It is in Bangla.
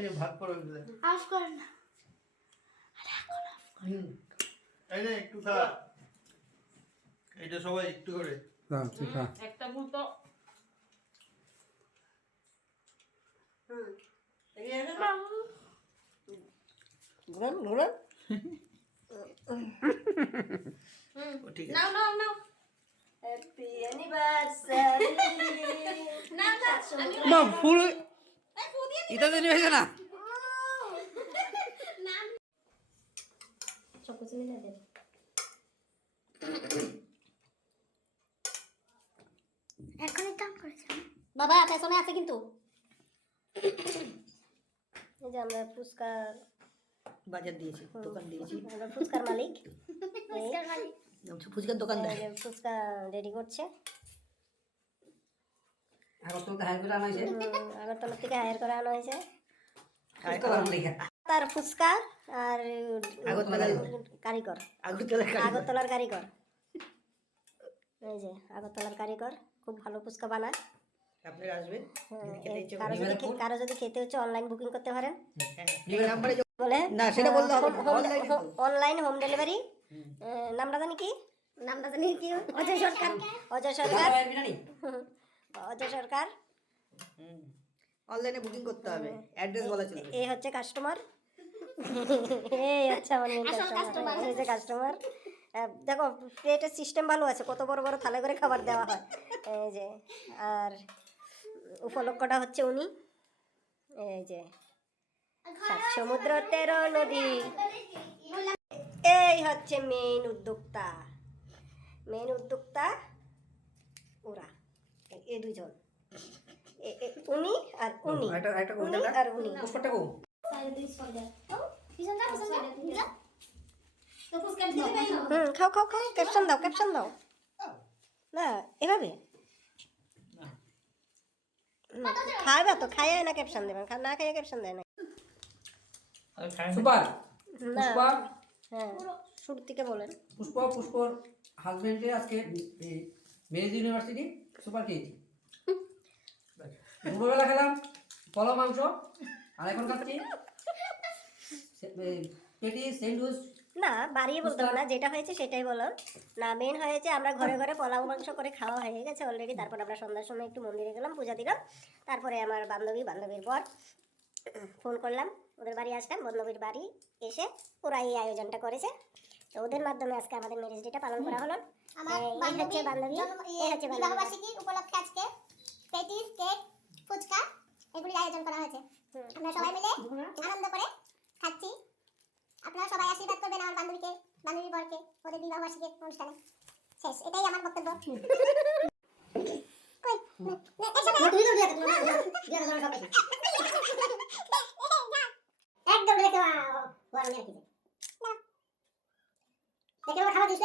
এই যে ভাত পড়ে দিলে আজ করেন না। এই যে একটু খা, এইটা সবাই একটু করে খা। একটা ভুল তো ঘুরান ঘুরান। ঠিক আছে। নাও নাও নাও হ্যাপি অ্যানিভার্সারি। না না না ফুল এটা দেরি হয়েছে না। সব কিছু মিলে দেব। এখনই টান করেছে বাবা, পেছনে আছে কিন্তু। এই যে আমরা ফুচকার বাজার দিয়েছি, দোকান দিয়েছি, আমরা ফুচকার মালিক। ফুচকার মালিক, ফুচকার দোকানদার। ফুচকা রেডি করছে। আগরতলা হায়ার করে আনা হয়েছে, আগরতলা থেকে হায়ার করে আনা হয়েছে আগরতলা তার ফুচকা আর আগরতলার কারিগর, আগরতলা আগরতলার কারিগর। এই যে আগরতলার কারিগর খুব ভালো ফুচকা বানায়। আপনারা আসবেন, কারো যদি খেতে হচ্ছে অনলাইন বুকিং করতে পারেন। এই নাম্বারে বলে না সেটা বলতে হবে, অনলাইন হোম ডেলিভারি। নামটা জানি কি? নামটা জানি কি? অজয় সরকার। অজয় সরকার, অজয় সরকার। অনলাইনে বুকিং করতে হবে, অ্যাড্রেস বলা ছিল। এই হচ্ছে কাস্টমার, এই হচ্ছে আমার মেন কাস্টমার। এই যে কাস্টমার, দেখো প্লেটের সিস্টেম ভালো আছে, কত বড় বড় থালা করে খাবার দেওয়া হয়। এই যে আর উপলক্ষটা হচ্ছে উনি। এই যে 7 সমুদ্র 13 নদী। এই হচ্ছে মেন উদ্যোক্তা, মেন উদ্যোক্তা ওরা, এই দুজন, উনি আর উনি, উনি আর উনি। খাও খাও খাও, ক্যাপশন দাও, ক্যাপশন দাও। না এভাবে খাবে তো, খাইয়ে না ক্যাপশন দেবেন, না খাইয়ে ক্যাপশন দেয় না। সুপার না পুষ্পা, হ্যাঁ শুরু থেকে বলেন। পুষ্পর হাজবেন্ডের আজকে মেরিজ ইউনিভার্সিটি সুপার খেয়েছি। দুপুরবেলা খেলাম পোলাও মাংস, আর এখন খাচ্ছি পেটি স্যান্ডউইচ। না বাড়িয়ে বলতে হবে না, যেটা হয়েছে সেটাই বলো না। মেন হয়েছে আমরা ঘরে ঘরে পোলাও মাংস করে খাওয়া হয়ে গেছে অলরেডি। তারপর আমরা সন্ধ্যার সময় একটু মন্দিরে গেলাম, পূজা দিলাম। তারপরে আমার বান্ধবীর পর ফোন করলাম, ওদের বাড়ি আসলাম। বান্ধবীর বাড়ি এসে ওরা এই আয়োজনটা করেছে, তো ওদের মাধ্যমে আজকে আমাদের ম্যারেজ ডেটা পালন করা হলো। এই হচ্ছে বান্ধবী, এই হচ্ছে বিবাহবার্ষিকী উপলক্ষে আজকে পেটিস, কেক, ফুচকা এগুলি আয়োজন করা হয়েছে। আমরা সবাই মিলে আনন্দ করে খাচ্ছি। আপনারা সবাই আশীর্বাদ করবেন আমার বান্ধবীকে, বান্ধবীর বরকে, ওদের বিবাহবার্ষিকী অনুষ্ঠানে। শেষ, এটাই আমার বক্তব্য। একদম রেখে খাওয়া দিস।